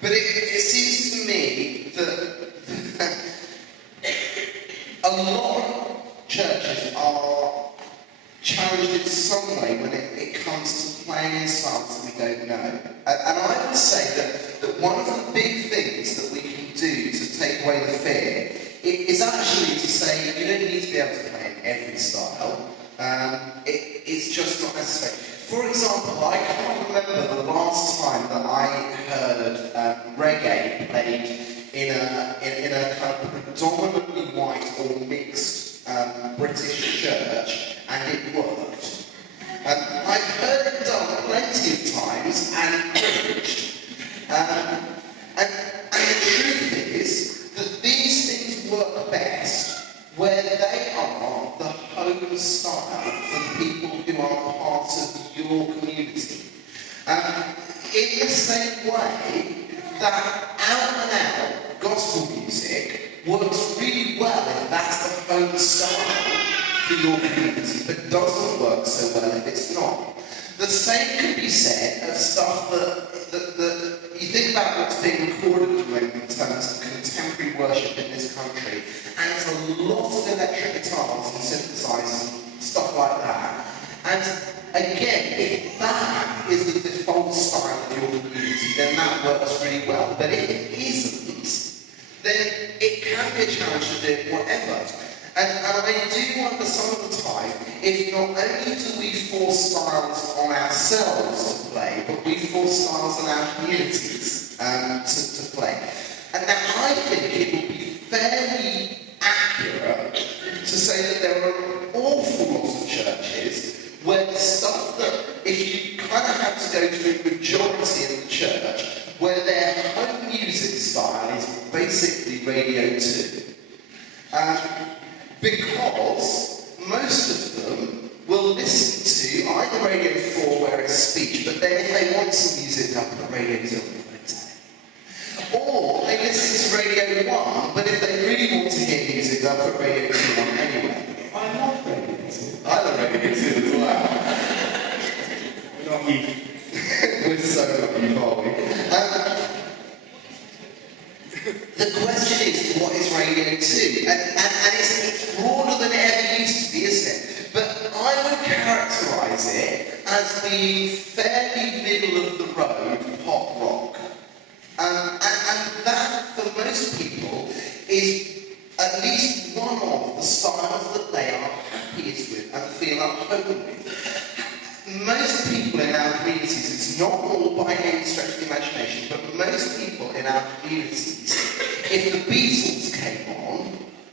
But it seems to me that a lot of churches are challenged in some way when it comes to playing in styles that we don't know. And I would say that one of the big things that we can do to take away the fear is actually to say you don't need to be able to play in every style. It's just not necessary. For example, I can't remember the last time that I heard reggae played in a kind of predominantly white or mixed British church, and it worked. I've heard it done plenty of times and preached. And the truth is that these things work best where they are the home style for the people who are part of your community. In the same way that out-and-out gospel music works really well if that's the home style for your community, but doesn't work so well if it's not. The same can be said of stuff that you think about what's being recorded at the moment in terms of contemporary worship in this country, and it's a lot of electric guitars and synthesizers and stuff like that. And again, if that is the default style of your community, then that works really well. But if it isn't, then it can be a challenge to do whatever. And I do wonder some of the time if not only do we force styles on ourselves to play, but we force styles on our communities to play. And now I think it would be fairly accurate to say that there are an awful lot of churches where the stuff that, if you kind of had to go through the majority of the church, where their home music style is basically Radio 2. Because most of them will listen to either Radio 4 where it's speech, but then if they want some music, they'll put Radio 2 on the or they listen to Radio 1, but if they really want to hear music, they'll put Radio 2 on anyway. I love Radio 2. I love Radio 2 as well. We're not you. We're so not you, are we? The question is, what is Radio 2? And it's broader than it ever used to be, isn't it? But I would characterise it as being fairly middle of the road pop rock. And that, for most people, is at least one of the styles that they are happiest with and feel at home with. Most people in our communities, it's not all by any stretch of the imagination, but most people in our communities, if the Beatles came on,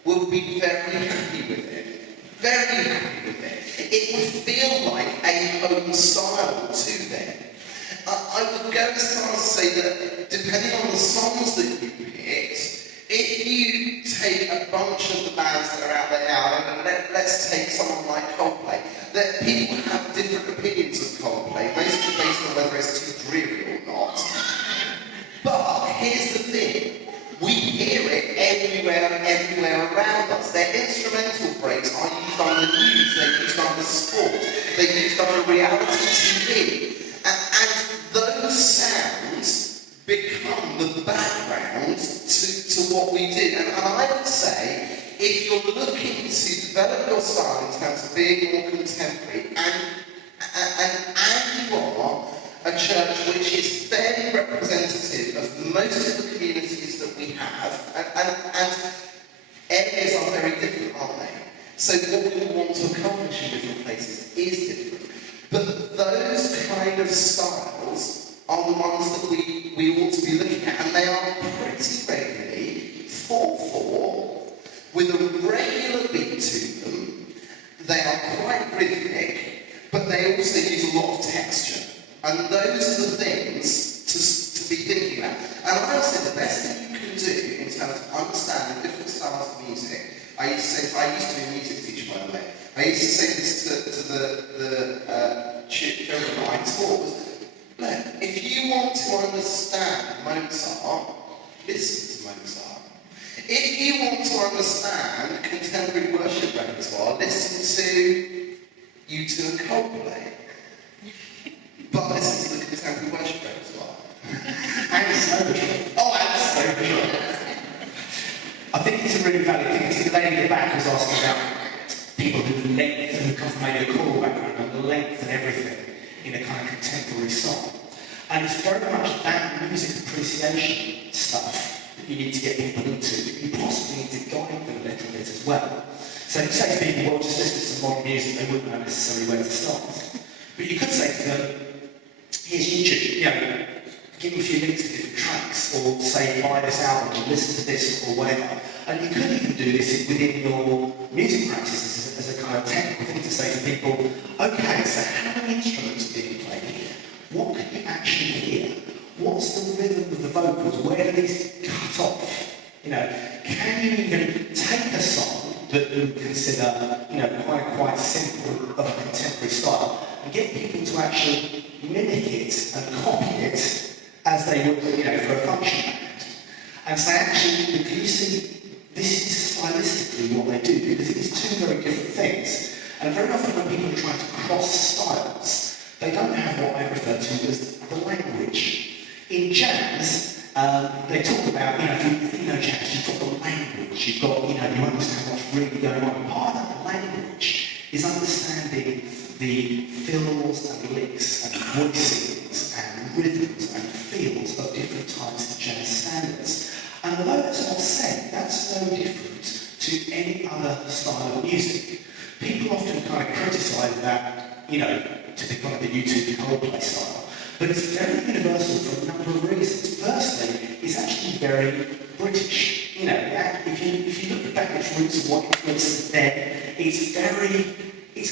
would be very happy with it. Very happy with it. It would feel like a home style to them. I would go as far as to say that, depending on the songs that you picked, if you take a bunch of the bands that are out there now, and let's take someone like Coldplay, that people have different opinions of Coldplay, mostly based on whether it's too dreary or not. But here's the thing, we hear it everywhere around us. Their instrumental breaks are used on the news, they're used on the sport, they're used on reality TV. And those sounds become the background to what we do. And I would say, if you're looking to develop your style in terms of being more contemporary, and you are a church which is fairly representative of most of the communities that we have, and areas are very different, aren't they? So what we want to accomplish in different places is different. But those kind of styles are the ones that we ought to be looking at, and they are pretty regularly 4/4 with a regular beat to them. They are quite rhythmic, but they also use a lot of texture. And those are the things to be thinking about. And I would say the best thing you can do in terms of understanding different styles of music, I used to be a music teacher, by the way. I used to say this to the children that I taught was, look, if you want to understand Mozart, listen to Mozart. If you want to understand contemporary worship repertoire, listen to U2 and Coldplay. But listen to the contemporary worship repertoire. And Snow Patrol. Oh, and Snow Patrol. I think it's a really valid thing. I think the lady in the back was asking about people who come from maybe a choral background and lengthen everything in a kind of contemporary song. And it's very much that music appreciation stuff that you need to get people into, but you possibly need to guide them a little bit as well. So if you say to people, well, just listen to some modern music, they wouldn't know necessarily where to start. But you could say to them, here's YouTube, give them a few links to different tracks, or say, buy this album, or listen to this, or whatever. And you could even do this within your music practices as a kind of technical thing to say to people, okay, so how many instruments are being played here? What can you actually hear? What's the rhythm of the vocals? Where do these cut off? Can you even take a song that you consider, quite simple of a contemporary style, and get people to actually mimic it and copy it as they would, for a function band, and say, actually, because you see, this is stylistically what they do, because it is two very different things. And very often when people are trying to cross styles, they don't have what I refer to as the language. In jazz, they talk about, if you know jazz, you've got the language, you've got, you understand what's really going on. Part of that language is understanding the fills and licks and voicings and rhythms and feels of different types of jazz standards. And although that's not said, that's no different to any other style of music. People often kind of criticise that, to be kind of the YouTube Coldplay style. But it's very universal for a number of reasons. Firstly, it's actually very British. If you look back at its roots and what influences there, it's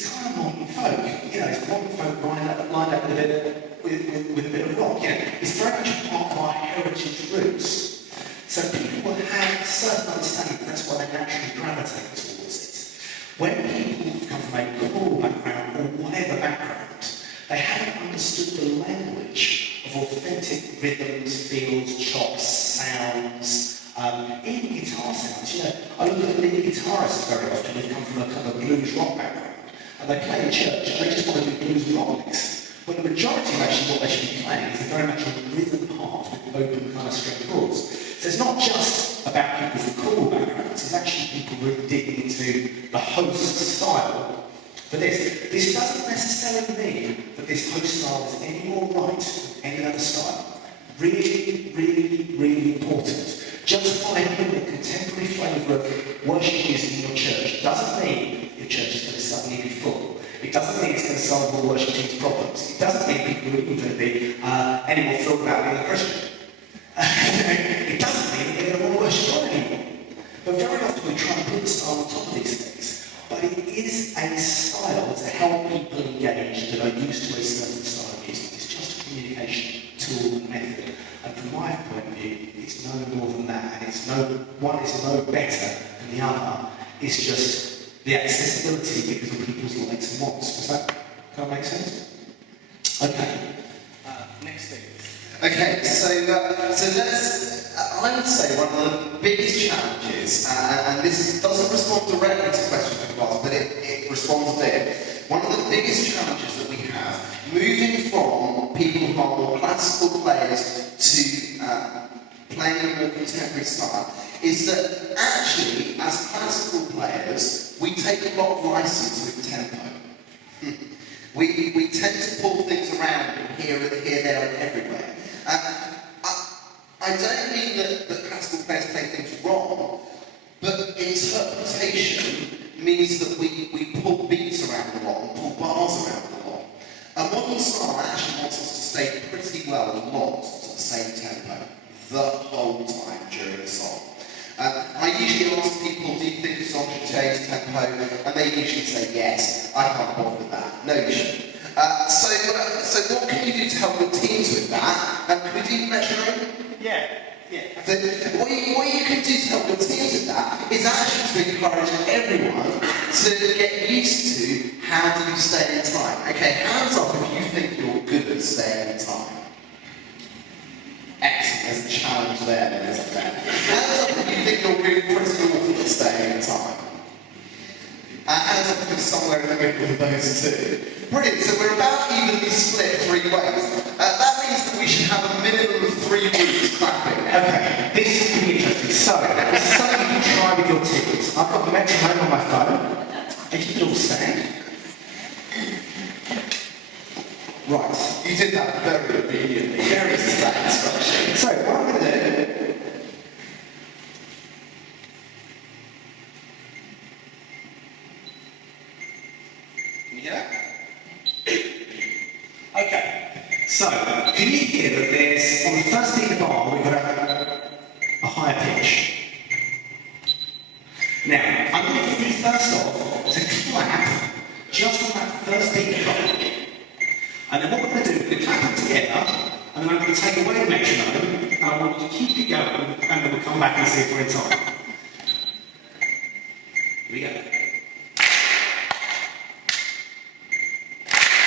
kind of modern folk. It's modern folk lined up with a bit of rock. It's very much a part of our heritage roots. So people will have a certain understanding, that's why they naturally gravitate towards it. When people come from a choral background or whatever background, they haven't understood the language of authentic rhythms, feels, chops, sounds, even guitar sounds. I look at lead guitarists very often who come from a kind of blues rock background, and they play in church and they just want to do blues and rock licks. But the majority of actually what they should be playing is very much a rhythm part with open kind of string chords. So it's not just about people from choral backgrounds, it's actually people really digging into the host style for this. This doesn't necessarily mean that this host style is any more right than any other style. Really, really, really important. Just by putting a contemporary flavour of worship music in your church doesn't mean your church is going to suddenly be full. It doesn't mean it's going to solve all worship team's problems. It doesn't mean people are even going to be any more thrilled about being a Christian. It doesn't mean that they're going to worship God anymore. But very often we try and put the style on top of these things. But it is a style to help people engage that are used to a certain style of music. It's just a communication tool and method. And from my point of view, it's no more than that. And one is no better than the other. It's just the accessibility because of people's likes and wants. Does that kind of make sense? Okay. Next thing. Okay, so let's, I would say one of the biggest challenges, and this doesn't respond directly to questions from class, but it responds a bit. One of the biggest challenges that we have, moving from people who are more classical players to playing in a more contemporary style, is that actually, as classical players, we take a lot of license with tempo. We tend to pull things around here, there, and everywhere. I don't mean that classical players play things wrong, but interpretation means that we pull beats around a lot and pull bars around a lot. And modern style actually wants us to stay pretty well locked to the same tempo the whole time during a song. I usually ask people, do you think a song should change tempo? And they usually say yes. I can't bother with that. No, you shouldn't. So what can you do to help your teams with that? Can we do measuring? Yeah. What you can do to help your teams with that is actually to encourage everyone to get used to how do you stay in time. Okay, hands up if you think you're good at staying in time. Excellent, there's a challenge there then, isn't there? Hands up if you think you're really pretty awful at staying in time. Hands up if it's somewhere in the middle of those two. Brilliant, so we're about evenly split 3 ways. That means that we should have a minimum of 3 weeks I've got the metronome on my phone. If you could all stand. Right. You did that very obediently. Very This is that instruction. So, what I'm going to do... Can you hear that? Okay. So, can you hear that there's, on the first beat of the bar, we've got a higher pitch? Now, I'm going to get you first off to clap just on that first beat of the bar. And then what we're going to do, we're going to clap them together, and then I'm going to take away the metronome, and I want you to keep it going, and then we'll come back and see if we're in time. Here we go.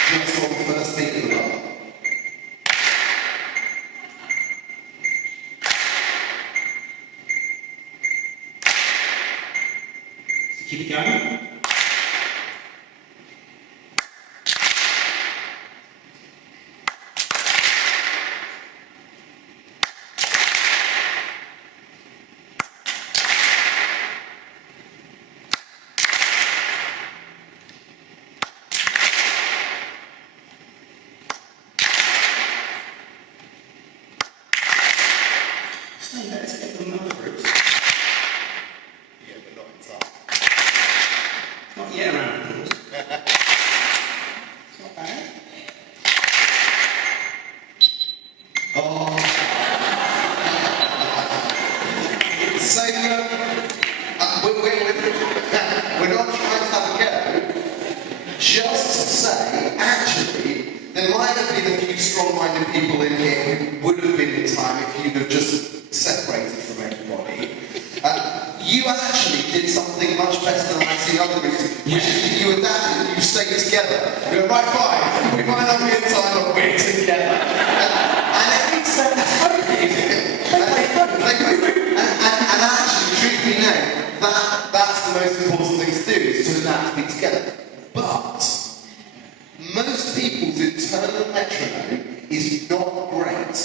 Just on the first beat of the bar. So keep it going. Stay better to get them in other groups. Yeah, but not in time. Not yet around the corners. It's not bad. Oh. So, we're not trying to have a go. Just to say, actually, there might have been a few strong-minded people in here who would have been in time if you'd have just separated from everybody. You actually did something much better than I see other groups, which is that you adapted and you stayed together. You went, right, fine, we might not be in time, but we're together. And it's folk music. And actually, truth be known, that's the most important thing to do, is to adapt and be together. But most people's internal metronome is not great.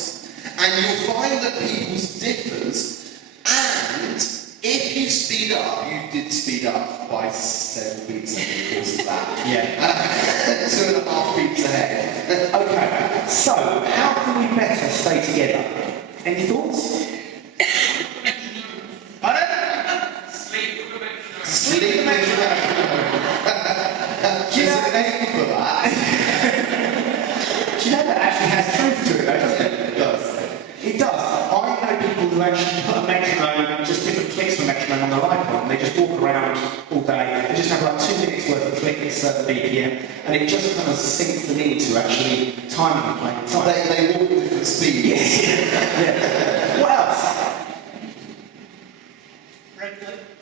And you'll find that people's differs, and if you speed up, you did speed up by 7 beats over the course of that. Yeah. 2.5 beats ahead. Okay, so how can we better stay together? Any thoughts? Pardon? Sleep the metronome. Do you know a name for that? Do you know that actually has truth to it, though, doesn't it? It does. It does. I know people who actually put a metronome, just different clicks for metronome on their iPod, and they just walk around all day, they just have like 2 minutes worth of clicking at a certain BPM, and it just kind of sinks them into actually timing and playing time. They walk at different speeds. Yeah. What else?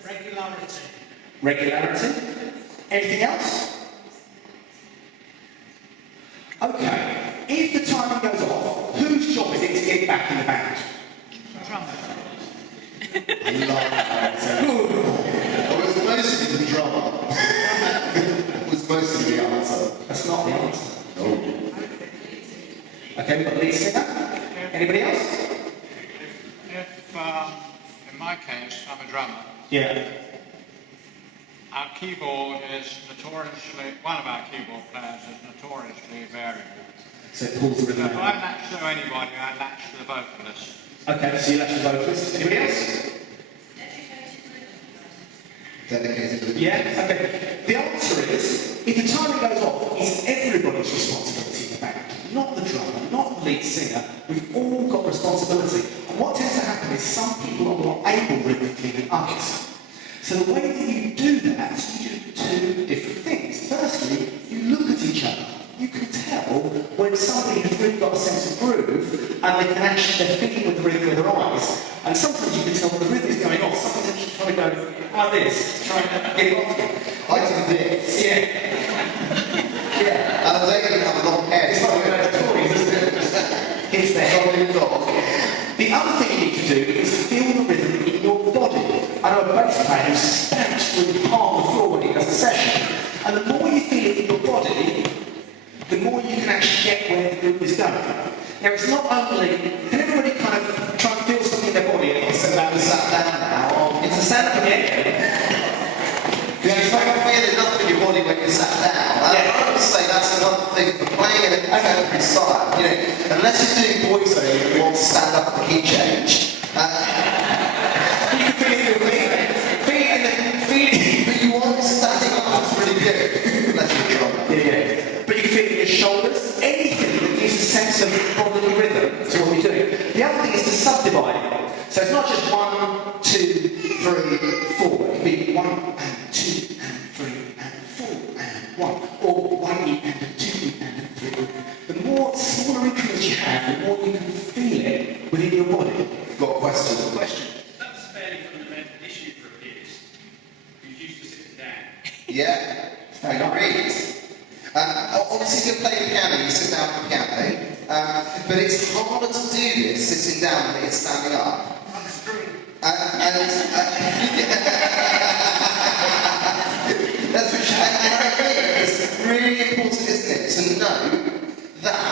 Regularity. Regularity. Anything else? Okay. If the timing goes off, whose job is it to get back in the band? Drummer. I love that answer. It was mostly the drummer. It was mostly the answer. That's not the answer. No. Okay, we've got the lead singer. Anybody else? If in my case, I'm a drummer, Yeah. our keyboard is notoriously, one of our keyboard players is notoriously variable. So it pulls the So rhythm if I out. latch to anybody, I latch to the vocalist. Okay, so you actually vocalist. Anybody else? Dedicated to the... Yeah? Okay. The answer is, if the timing goes off, it's everybody's responsibility in the band. Not the drummer, not the lead singer. We've all got responsibility. And what tends to happen is some people are more able rhythmically than others. So the way that you do that, you do 2 different things. Firstly, you look at each other. You can tell when somebody has really got a sense of groove and they can actually, they're thinking with the rhythm with their eyes. And sometimes you can tell when the rhythm is going off, somebody's actually trying to go like this, trying to get it off you. I do this. Yeah. Yeah. And I don't even have a long hair. It's not like those toys, isn't it? It's there. Something dog. The other thing you need to do is feel the rhythm in your body. I know a bass player who stamps with the palm of the floor when he does a session. And the more you feel it in your body, the more you can actually get where the group is going. Now it's not only, can everybody kind of try and feel something in their body? So that was sat down now. It's a stand up again. You don't feel enough in your body when you're sat down. I would say that's another thing for playing in a contemporary style. You know, unless you're doing voiceover and you want to stand up at the key change. You can feel it in your feet. But you are standing up, that's really good. Unless you're drunk. Yeah. But you can feel it in your shoulders. Anything that gives a sense of bodily rhythm to what you're doing. The other thing is to subdivide it. So it's not just 1, 2, 3, 4. It can be 1 and 2 and 3 and 4 and 1. Or 1 E and a 2 E and a 3. The more smaller increments you have, the more you can feel it within your body. Got a question? That's a fairly fundamental issue for a pianist who's used to sitting down. Yeah, I agree. Obviously, if you're playing piano, you sit down at the piano, but it's harder to do this sitting down than it is standing up. That's true. That's for sure. And I think it's really important, isn't it, to know that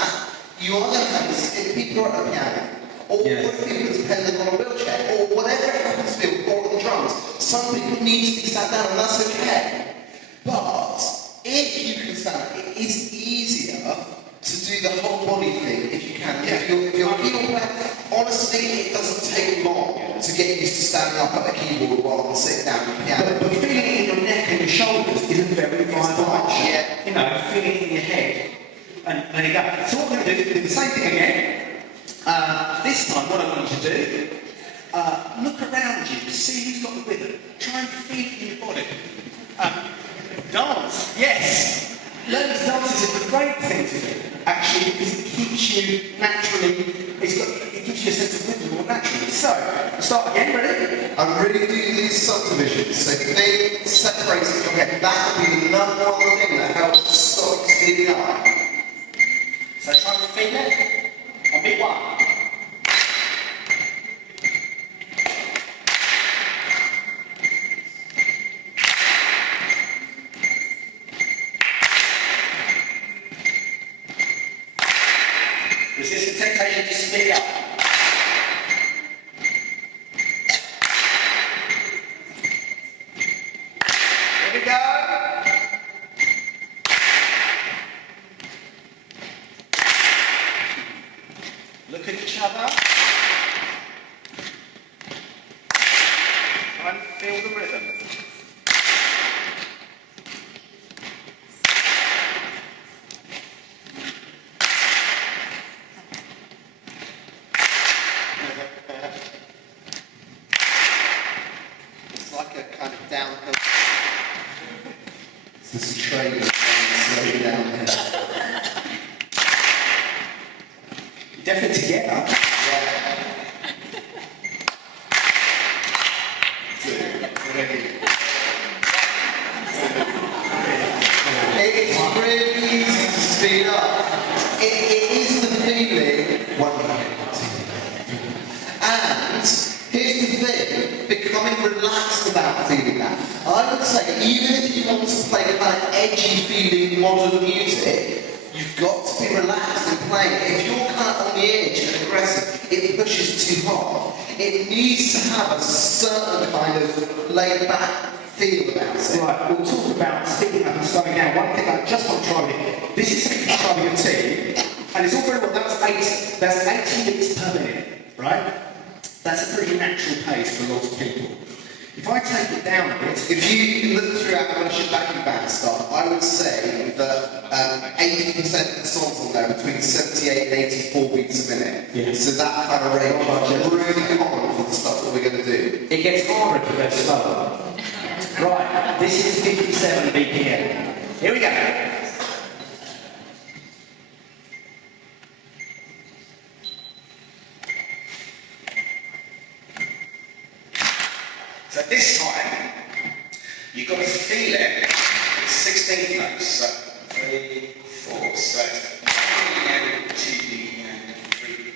you are going to have this, if people are at a piano, or if people are dependent on a wheelchair, or whatever it happens to be, or the drums, some people need to be sat down, and that's okay. But if you can stand up, it is easier to do the whole body thing if you can. If you're a keyboard player, honestly, it doesn't take long to get used to standing up at a keyboard rather than sitting down at the piano. But feeling it in your neck and your shoulders is a very vital option. Yeah. You know, feeling it in your head. And there you go. So what we're going to do the same thing again. This time, what I want you to do, look around you, see who's got the rhythm. Try and feel it in your body. Dance, yes. Learning to dance is a great thing to do, actually, because it keeps you naturally, it gives you a sense of rhythm more naturally. So, we'll start again, ready? I'm really doing these subdivisions, so they separate it from your head. That will be the number one thing that helps stop speeding up. So try and feel it. On beat 1. Resist the temptation to speed up. Here we go. Look at each other. Try and feel the rhythm. It's like a kind of downhill. It's this train slowly downhill. Definitely together. It's really easy to speed up. It is the feeling. 1, 2, 3. And here's the thing, becoming relaxed about feeling that. I would say, even if you want to play kind of edgy feeling modern music, you've got to be relaxed in playing it. If you're kind of on the edge and aggressive, it pushes too hard. It needs to have a certain kind of laid back feel about it. Right, we'll talk about speeding up and slowing down. One thing I just want to try with it, this is something to try with your team, and it's all very well, that's 80 beats per minute, right? That's a pretty natural pace for a lot of people. If I take it down a bit, If you look throughout worship backing band stuff, I would say that 80% of the songs on there are between 78 and 84 beats a minute. Yeah. So that kind of range is really common for the stuff that we're going to do. it gets harder if you go slower. Right, this is 57 BPM. Here we go. So this time, you've got to feel it with 16th notes. So 3, 4, so it's 1 and 2 and 3.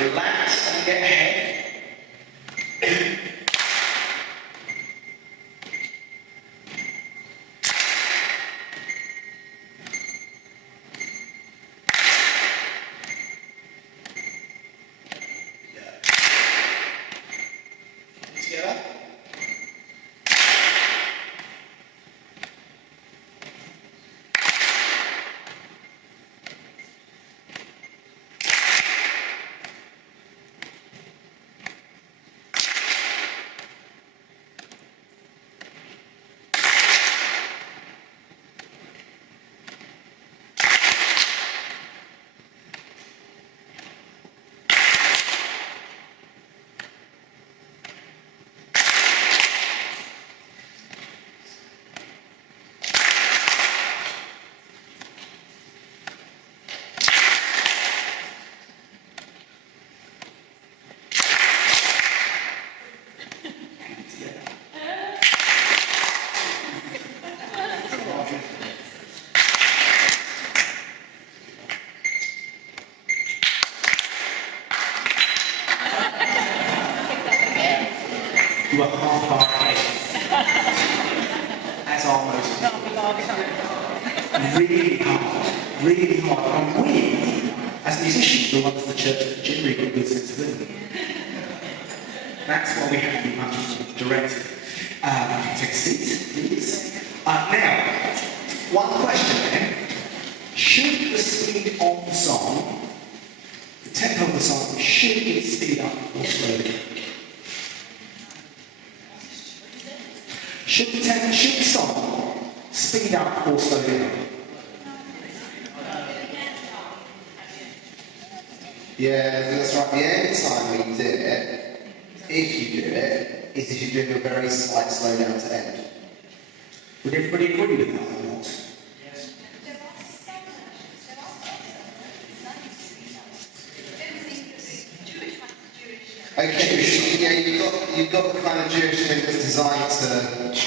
Relax and get ahead. You are half a bar ahead. As are most people. Really hard. And we, as musicians, the ones in the church that generally got a good sense of rhythm. That's why we have to be much more directed. Take a seat, please. Now, one question then. Should the speed of the song, the tempo of the song, should it speed up or slow down? Should the song speed up or slow down? Yeah, that's right. The only time we do it, if you do it, is if you're doing a very slight slowdown to end. Would everybody agree with that or not? Okay, yeah, you've got the kind of Jewish thing that's designed to.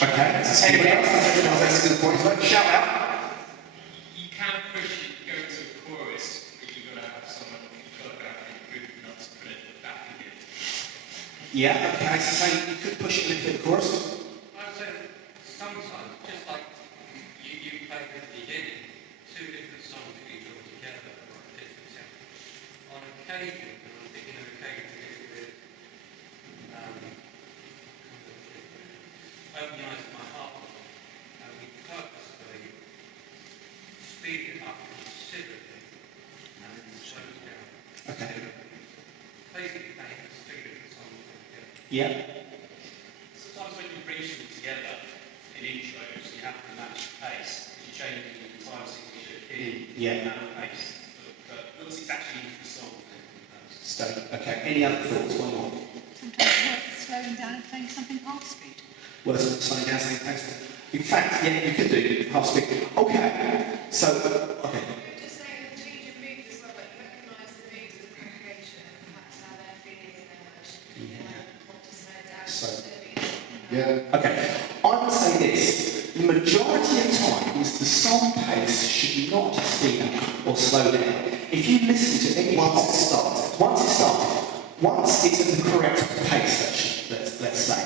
Okay. Anybody else? That's a good point. Shout out. You can't push it to go to the chorus, because you've got to have someone, you've got to have an improvement notes to put it back again. Yeah, okay, so say you could push it a little bit, of course. I would say sometimes, just like you played at the beginning, two different songs that you join together for a different sound. On occasion, and I'm thinking of occasion to do with Open the Eyes of My Heart, we purposefully speed it up considerably and then slow it down. Okay. Basically, they have two different songs together. Yeah. Sometimes when you bring something together in intros, you have to match the pace. You change the time signature key, Yeah. and the pace. But once it's actually into the song, Okay, any other thoughts? One more. Sometimes it's worth slowing down and playing something half speed. Worth slowing down, saying thanks. In fact, yeah, you could do it half speed. Okay, so, okay. Just saying the change of mood as well, like you recognise the mood of the congregation and perhaps how they're feeling in their worship. Want to slow down. So, Maybe, yeah. Okay, I would say this. The majority of times, the song pace should not speed up or slow down. If you listen to any once it's at the correct pace, let's say.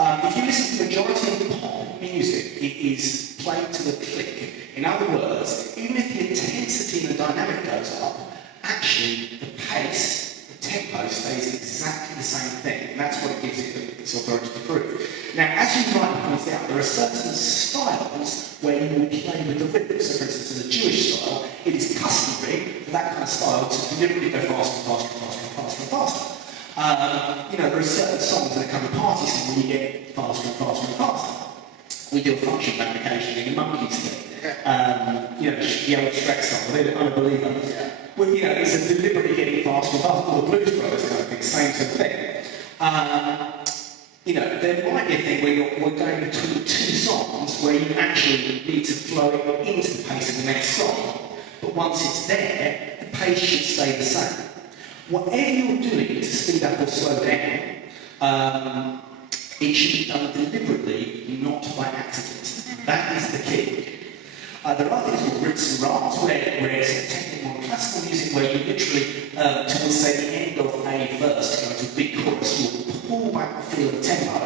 If you listen to the majority of pop music, it is played to the click. In other words, even if the intensity and the dynamic goes up, actually the pace, the tempo stays exactly the same thing. And that's what it gives it its authority to prove. Now, as you rightly pointed out, there are certain styles where you will play with the rhythm. So, for instance, in the Jewish style, it is customary for that kind of style to deliberately go faster and faster and faster and faster and faster. There are certain songs that come to party sing where you get faster and faster and faster. We do a function band occasionally in the Monkeys thing. The old Shrek song, I'm a believer. Well, it's a deliberately getting faster and faster, or the Blues Brothers kind of thing, same sort of thing. There might be a thing where we're going between two songs where you actually need to flow it into the pace of the next song. But once it's there, the pace should stay the same. Whatever you're doing to speed up or slow down, it should be done deliberately, not by accident. That is the key. There are things called rips and rams, where it's technically more classical music, where you literally, towards say the end of a verse, to go into a big chorus, you'll pull back the feel of the tempo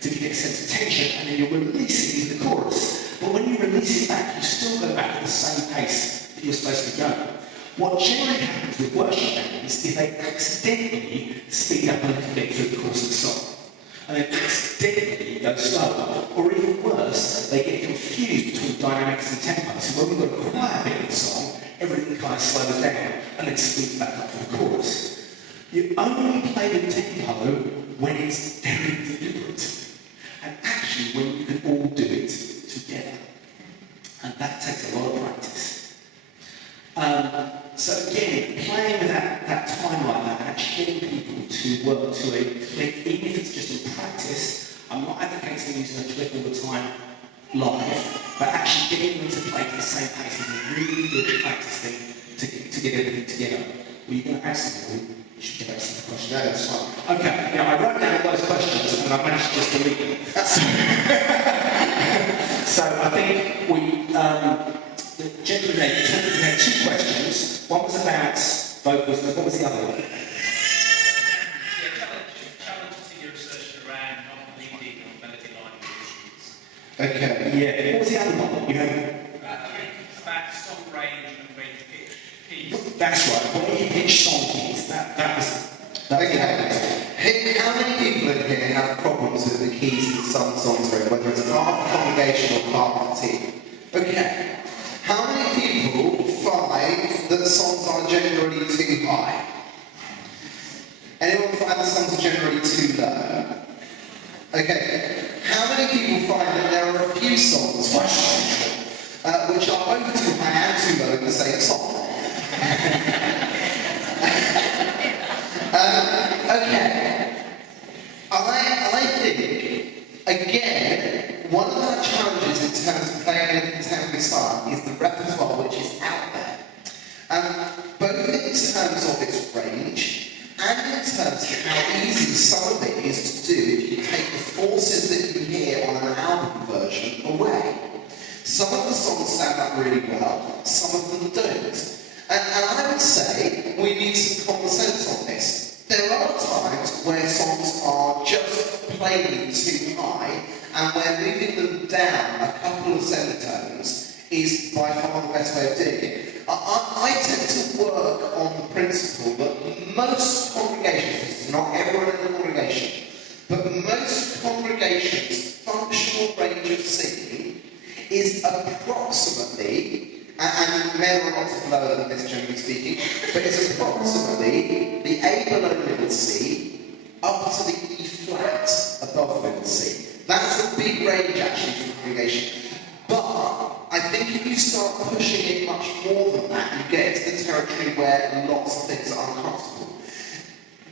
to give it a sense of tension, and then you'll release it into the chorus. But when you release it back, you still go back at the same pace that you're supposed to be going. What generally happens with worship bands is they accidentally speed up a little bit through the course of the song. And then accidentally go slower. Or even worse, they get confused between dynamics and tempo. So when we've got a quiet bit of the song, everything kind of slows down and then speeds back up for the chorus. You only play the tempo when it's very deliberate. And actually when you can all do it together. And that takes a lot of practice. So again, playing with that time like that and actually getting people to work to a click, even if it's just in practice. I'm not advocating using a click all the time live, but actually getting them to play at the same pace is a really good practice thing to get everything together. Were you going to ask something? You should get back to the question. No, that's fine. Okay, now I wrote down all those questions and I managed to just delete them. So I think the gentleman had two questions. One was about vocals, and what was the other one? challenges in your research around Okay. Yeah. What was the other one? You had. About song range and where you pitch keys. That's right. Where you pitch song keys. That was. Okay. How many people in here have problems with the keys that some songs are in, whether it's part of the congregation or part of the team? Okay. How many people find that songs are generally too high? Anyone find the songs are generally too low? Okay. How many people find that there are a few songs, which are both too high and too low in the same song? Okay. I think, again, one of our challenges in terms of playing in a contemporary style is the repertoire which is out there. Both in terms of its range and in terms of how easy some of it is to do if you take the forces that you hear on an album version away. Some of the songs stand up really well, some of them don't. And I would say we need some common sense on this. There are times where songs are just plainly too high, and where moving them down a couple of semitones is by far the best way of doing it. I tend to work on the principle that most congregations, not everyone in the congregation, but most congregations' functional range of singing is approximately, and men are lots lower than this generally speaking, but it's approximately the A below middle C up to the E flat above middle C. That's a big range actually for the congregation. But I think if you start pushing it much more than that, you get into the territory where lots of things are uncomfortable.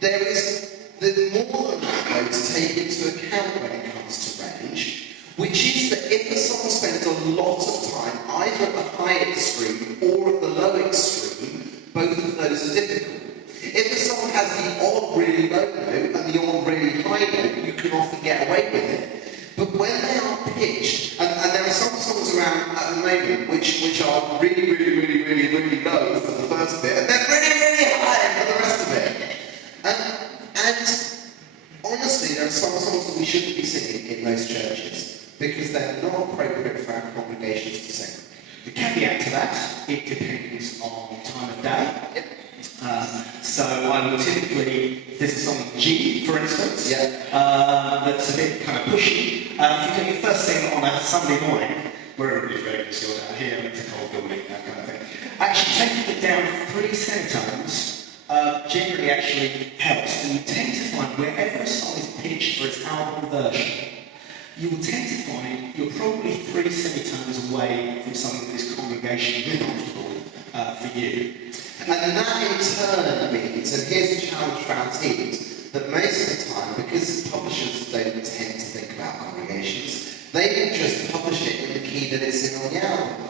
There is more than that though to take into account when it comes to range, which is that if a song spends a lot of time either at the high extreme or at the low extreme, both of those are difficult. If a song has the odd really low note and the odd really high note, you can often get away with it. But when they are pitched, and there are some songs around at the moment which are really low for the first bit, and they're really high for the rest of it. And honestly, there are some songs that we shouldn't be singing in most churches because they're not appropriate for our congregations to sing. The caveat to that, it depends on time of day. Yep. So I will typically, there's a song G, for instance, that's a bit kind of pushy. If you do your first thing on a Sunday morning, where everybody's ready to sort out here, it's a cold building, that kind of thing. Actually taking it down 3 semitones generally actually helps. And you tend to find wherever a song is pitched for its album version, you will tend to find you're probably 3 semitones away from something that is congregationally comfortable for you. And that in turn means, and here's a challenge for our teams, that most of the time, because publishers don't tend to think about congregations, they will just publish it in the key that it's in on the album.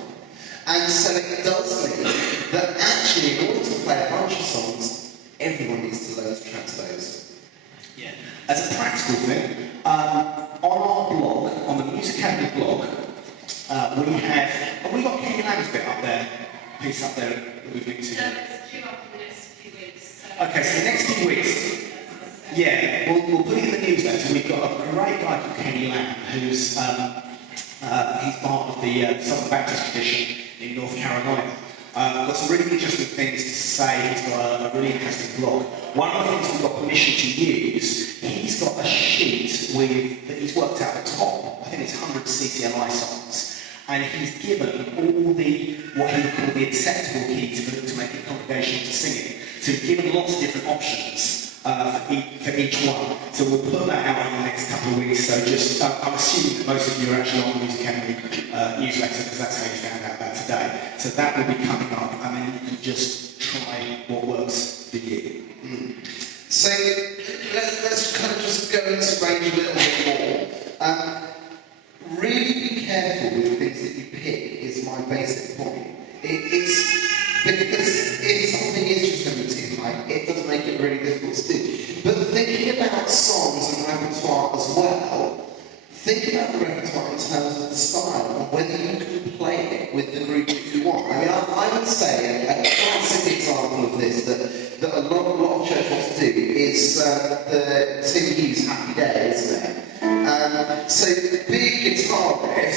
And so it does mean that actually, in order to play a bunch of songs, everyone needs to learn to transpose. Yeah. As a practical thing, on our blog, on the Musicademy blog, we got Kenny Lamb's bit up there, piece up there that we've linked to. No, it's due up in the next few weeks. Okay, so the next few weeks, yeah, we'll put it in the newsletter. We've got a great guy called Kenny Lamb, who's he's part of the Southern Baptist tradition in North Carolina. Got some really interesting things to say. He's got a really interesting blog. One of the things we've got permission to use, he's got a sheet that he's worked out at the top. I think it's 100 CCLI songs. And he's given all the, what he would call the acceptable keys for them to make a congregation to sing it. So he's given lots of different options for each one. So we'll put that out in the next couple of weeks. So just, I'm assuming that most of you are actually on the Musicademy newsletter because that's how you found out about today. So that will be coming up, and then you can just try what works for you. So let's kind of just go into range a little bit more. Really be careful with the things that you pick is my basic point. It's because if something is just going to be too high, it does make it really difficult to do. But thinking about songs and repertoire as well, think about the repertoire in terms of the style and whether you can play it with the group that you want. I mean, I would say a classic example of this that a lot of church wants to do is the Tim Hughes Happy Day, isn't it? So big guitar riff,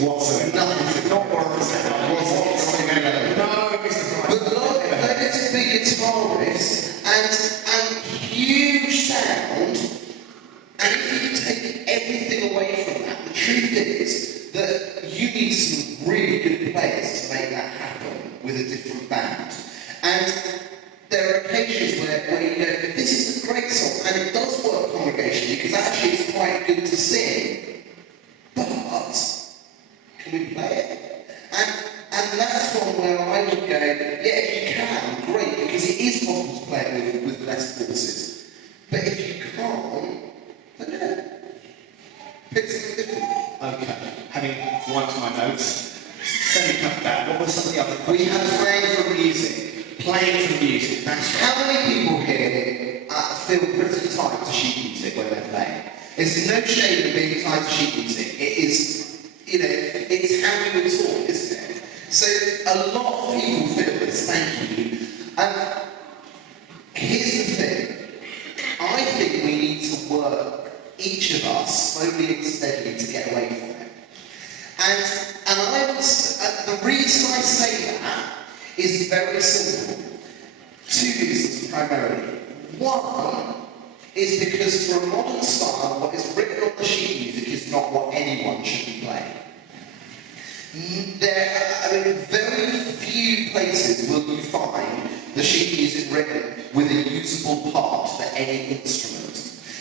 whatsoever. Nothing. Not one percent. No, Mr. Price. But loads of big guitar riffs and huge sound. And if you take everything away from that, the truth is that you need some really good players to make that happen with a different band. And there are occasions where you go, this is a great song, and it does work congregationally because actually it's quite good to sing. But can we play it? And that's one where I would go, yeah, if you can, great, because it is possible to play it with less forces. But if you can't, then yeah, pick something different. Okay, having wiped my notes, semi-cut that, what were some of the other We questions? have playing for music. Playing for music, that's right. How many people here feel pretty tied to sheet music when they're playing? There's no shame in being tied to sheet music. It is, it's how we were taught, isn't it? So a lot of people feel this, thank you. Here's the thing. I think we need to work, each of us, slowly and steadily to get away from it. And the reason I say that is very simple. Two reasons primarily. One is because for a modern style, what is written on the sheet music is not what anyone should be playing. Very few places will you find the sheet music written with a usable part for any instrument.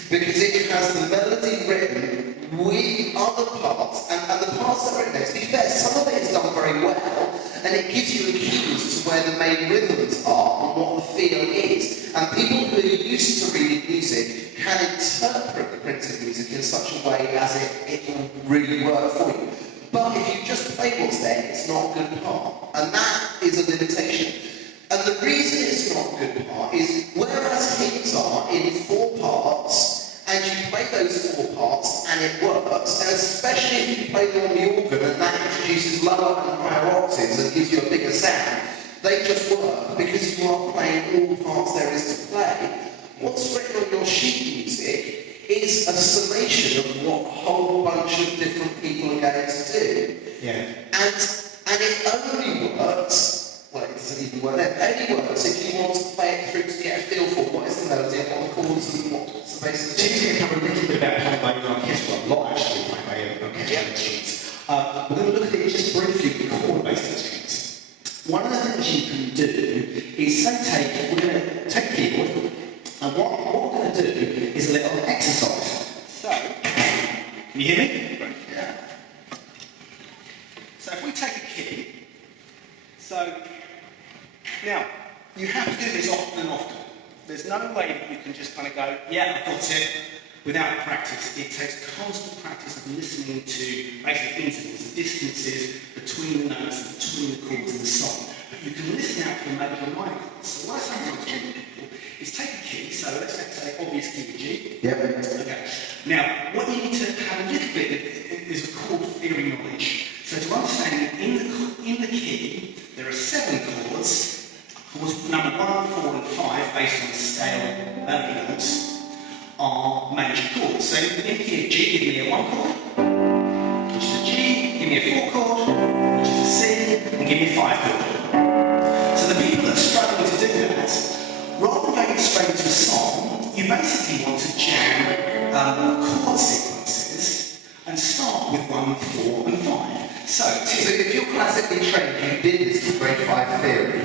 Because it has the melody written with other parts, and the parts that are written there, to be fair, some of it is done very well, and it gives you a cues to where the main rhythms are and what the feel is. And people who are used to reading music can interpret the printed music in such a way as it will really work for you. But if you just play what's there, it's not a good part. And that is a limitation. And the reason it's not a good part is, whereas hymns are in 4 parts, and you play those 4 parts and it works, and especially if you play them on the organ and that introduces lower and higher octaves and gives you a bigger sound, they just work because you are playing all parts there is to play. What's written on your sheet music is a summation of what a whole bunch of different people are going to do. Yeah. And it only works, well, it doesn't even work there, it only works if you want to play it through to get a feel for what is the melody and what the chords and what's the basis. Jim's going to cover a little bit about playing by your orchestra, a lot actually playing by your orchestra instruments. We're going to look at it just briefly with chord-based instruments. One of the things you can do is say we're going to take a keyboard, and what we're going to do is a little exercise. So, can you hear me? Yeah. So if we take a key, so now you have to do this often and often. There's no way that you can just kind of go, yeah, I've got it, without practice. It takes constant practice of listening to basically intervals, the distances between the notes and between the chords in the song. But you can listen out for the major and minor chords. So what I sometimes do with people is take a key, so let's say obvious key with G. Yep. Okay. Now, what you need to have a little bit is chord theory knowledge. So to understand, in the key, there are 7 chords. Chords number 1, 4, and 5, based on the scale melody notes, are major chords. So in the key of G, give me a 1 chord, which is a G, give me a 4 chord, which is a C, and give me a 5 chord. So the people that are struggling to do that, rather than going straight into a song, you basically want to jam chord sequences and start with 1, 4, and 5. So if you're classically trained, you did this to grade 5 theory.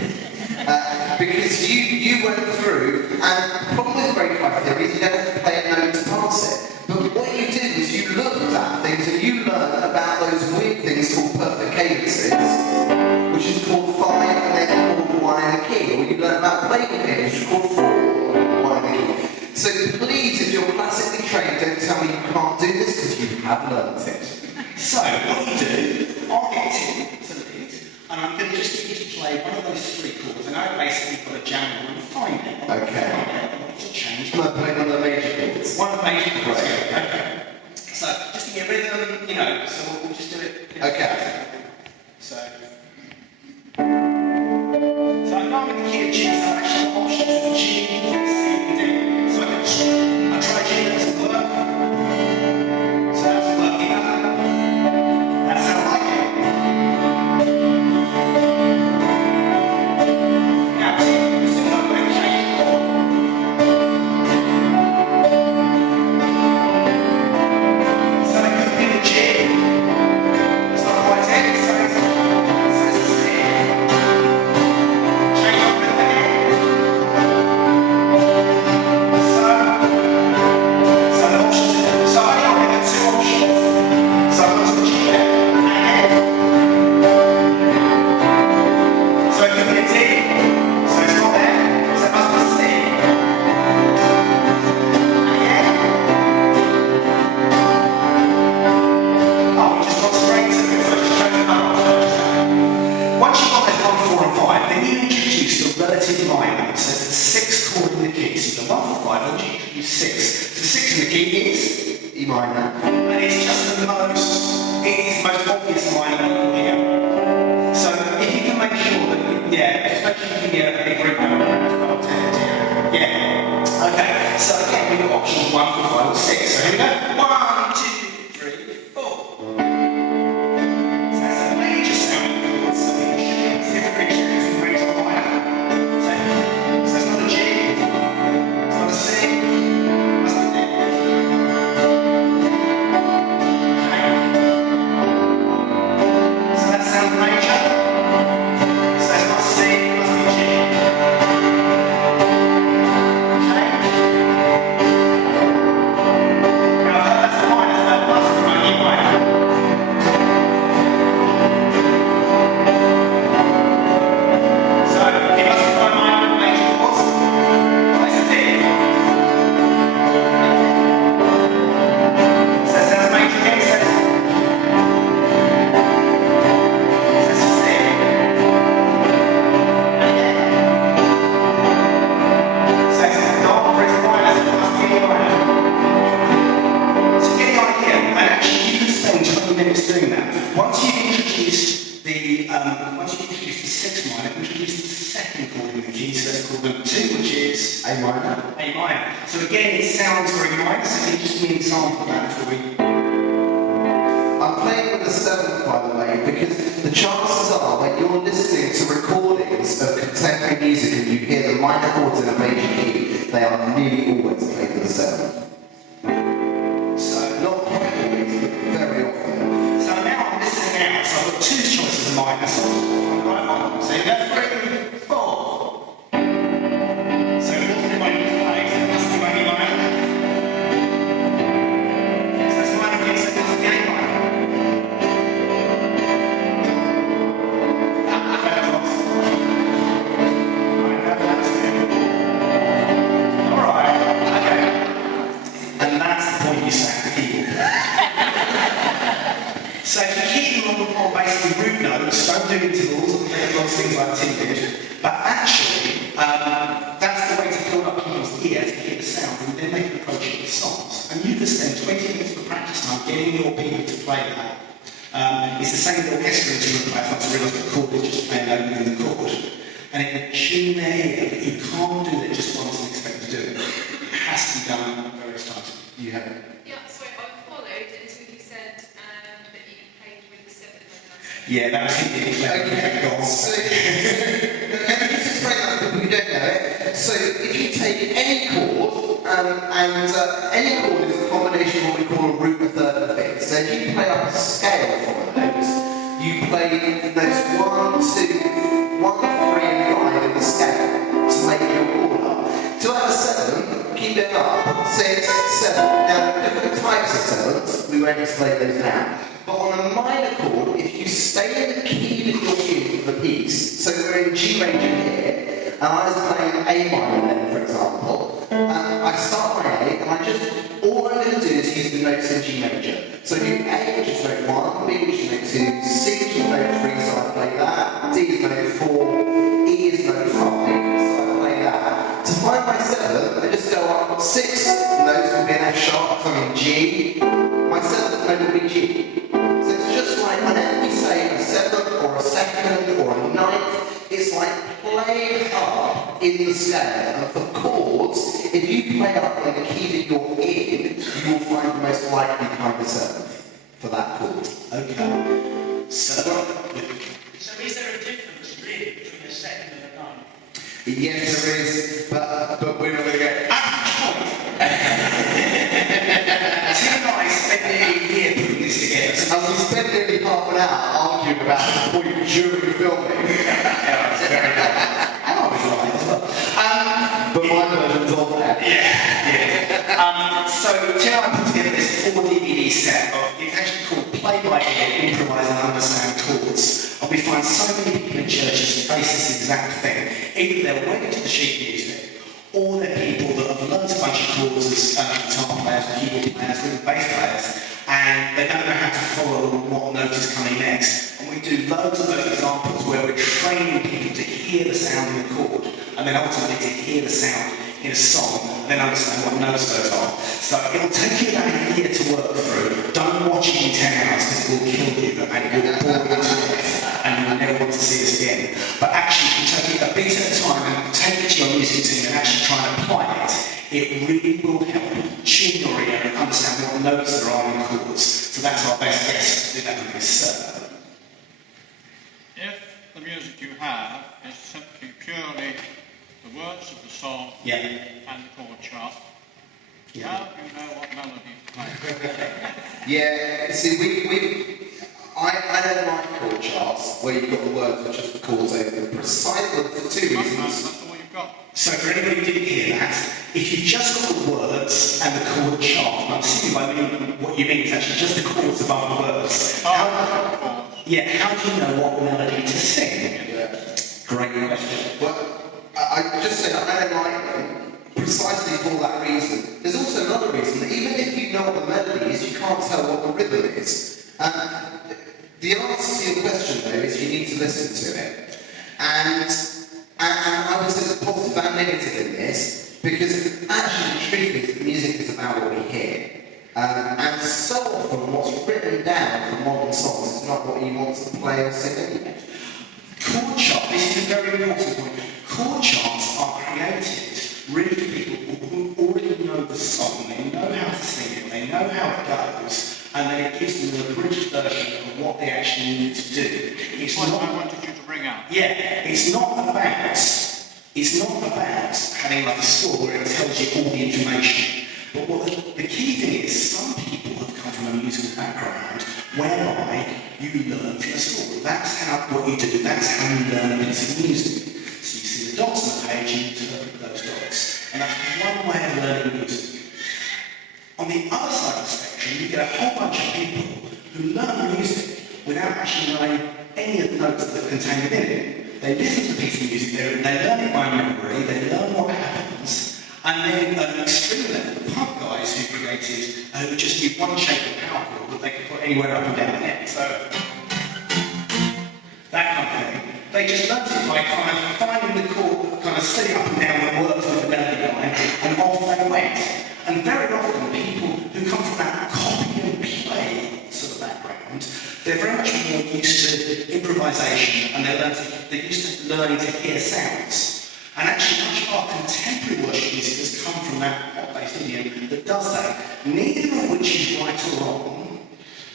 Because you went through, and the problem with grade 5 theory is you don't have to play a note to pass it. But what you did was you looked at things and you learned about those weird things called perfect cadences, which is called 5 and then called 1 in a key. Or you learned about plagal cadence, which is called 4 and 1 in a key. So please, if you're classically trained, don't tell me you can't do this because you have learned it. So, what you do, I'll get to the beat, and I'm going to just get you to play one of those 3 chords, and I've basically got a jam and find it. Okay. I want you to change. I'm not playing one of the major chords. One of the major chords. Right. Okay. So, just give me a rhythm, so we'll just do it. Okay. So I'm not in the key of G, so I've actually got options of G, C, and D. So I try G, that doesn't work. So that's working. That sounds like it. E minor. And it's just the most, it is the most obvious minor you hear. So if you can make sure that, yeah, just make sure you can get a big root note. Yeah. Okay, so again, we've got options 1, 4, 5, 6. So here we go. 1, 2, 3, 4. So that's a major sound chord. So we should get different extremes of major or minor. So it's not a G, it's not a C, that's not it. So that sounds major. So it's not C, it must be G. Okay? Now that's a minor, so that must be my E minor. So it must be my minor major chords. That's a D. So that sounds major again, so that's a C. So it's a dot for its minor, so it must be A minor. So get the idea, and actually you can spend 20 minutes doing that. Once you've introduced the sixth minor, introduce the second chord in the key, so let's call them 2, which is A minor. A minor. So again, it sounds very nice, so can you just give me an example of that before we... I'm playing with the 7th, by the way, because the chances are when you're listening to recordings of contemporary music and you hear the minor chords in a major key, they are nearly always played with the 7th. So, not quite always, but very often. So now I'm listening out, so I've got 2 choices of minor. So I'm right on. So you go 3, 4. So what's the minor play? So it must be my E minor. So that's minor again, so it must be A minor. Alright, okay. And that's the point you sack the keyboard. So if you keep them on basically root notes, don't do intervals, and play lots of things like Tim did, but actually, that's the way to build up people's ear to hear the sounds, and then they can approach it with songs. And you can spend 20 minutes of practice time getting your people to play that. It's the same with orchestra instrument players, like to realise the chord is just playing over within the chord. And it will tune their ear, but you can't do that just once and expect to do it. It has to be done various times. You have it. Yeah, sorry, I followed until you said that you played with the 7th minor. Yeah, that was it. Okay, so let me just explain that for people who don't know it. So if you take any chord, and any chord is a combination of what we call a root, a third, and a fifth. So if you play up a scale from a note, you play notes 1, 2, 1, 3, and 5 in the scale to make your chord up. To add a 7, keep it up, 6, 7. Now, different types of 7s, we won't explain those now. But on a minor chord, if you stay in the key that you're in for the piece, so we're in G major here, and I was playing A minor then, for example, I start my A, and I just, all I'm going to do is use the notes in G major. So do A, which is note 1, B, which is note 2, C, which is note 3, so I play that, D is note 4, E is note 5, so I play that. To find my 7th, I just go up 6 notes will be an F sharp, so I'm in G, my 7th note will be G. So it's just like whenever we say a 7th or a 2nd or a 9th, it's like playing up in the scale. And for chords, if you play up in the key that you're in, you will find the most likely kind of 7th for that chord. Okay. So is there a difference really between a 2nd and a 9th? Yes, there is, but we're not going to get... Tim and I spent nearly a year putting this together. And we spent nearly half an hour arguing about this point during filming. Yeah, it's very good. And I was right as well. But my version's on there. Yeah. So Tim and I put together this 4 DVD set of, it's actually called Play by Ear, Improvise and Understand Chords. And we find so many people in churches face this exact thing. Either they're wedded to the sheet music, or they're people that have learned a bunch of chords as guitar players, keyboard players, even bass players, and they don't know how to follow what note is coming next. And we do loads of those examples where we're training people to hear the sound in the chord, and then ultimately to hear the sound in a song, and then understand what notes those are. So it'll take you about a year to work notes there are in chords. So that's our best guess to do that with this. If the music you have is simply purely the words of the song Yeah. and the chord chart, Yeah. how do you know what melody to play? Yeah, see, I don't like chord charts where you've got the words with just the chords over them, precisely for two Sometimes reasons. that's all you've got. So for anybody who didn't hear that, if you just got the words and the chord chart, I'm assuming by mean what you mean is actually just the chords above the words. How do you know what melody to sing? Great question. Well, I just said I don't like them precisely for that reason. There's also another reason that even if you know what the melody is, you can't tell what the rhythm is. The answer to your question, though, is you need to listen to it. And I would say there's positive and negative in this, because actually the truth is that music is about what we hear. And so often what's written down for modern songs is not what you want to play or sing anyway. Chord chart, this is a very important point. Chord charts are created really for people who already know the song, they know how to sing it, they know how it goes, and then it gives them an abridged version of what they actually need to do. It's What not, I wanted you to bring out. yeah, it's not about having like a score where it tells you all the information. But what the key thing is, some people have come from a musical background whereby you learn from a score. That's what you do, that's how you learn a piece of music. So you see the dots on the page, you interpret those dots. And that's one way of learning music. On the other side of the spectrum, you get a whole bunch of people who learn music without actually knowing any of the notes that are contained within it. They listen to a piece of music, they learn it by memory, they learn what happens, and then at an extreme level, the punk guys who created, who just did one shape of power chord that they could put anywhere up and down the neck. So, that kind of thing. They just learned it by kind of finding the chord, kind of steady up and down that works with the melody line, and off they went. And very often, people who come from that copy and play sort of background, they're very much more used to improvisation, and they're used to learning to hear sounds. And actually, much of our contemporary worship music has come from that pop-based idiom that does that. Neither of which is right or wrong,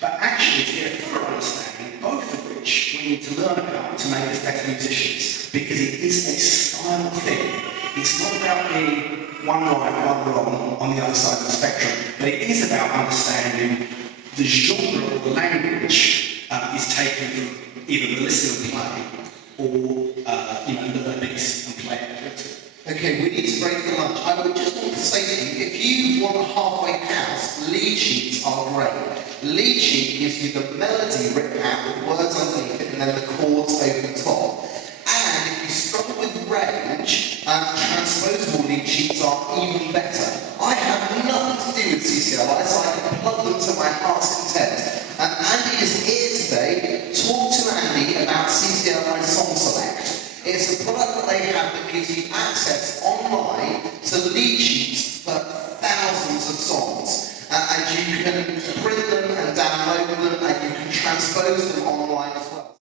but actually, to get a fuller understanding, both of which we need to learn about to make us better musicians, because it is a style thing. It's not about being one right, one wrong on the other side of the spectrum, but it is about understanding the genre or the language is taken from either the listen and play or learn a piece and play it. Okay, we need to break for lunch. I would just want to say to you, if you want a halfway house, lead sheets are great. Lead sheet gives you the melody written out with words underneath it and then the chords over the top. And if you struggle with range, transposable lead sheets are even better. I have nothing to do with CCLI, so I can plug them to my heart's content. And Andy is here today. Talk to Andy about CCLI Song Select. It's a product that they have that gives you access online to lead sheets for thousands of songs. And you can print them and download them, and you can transpose them online as well.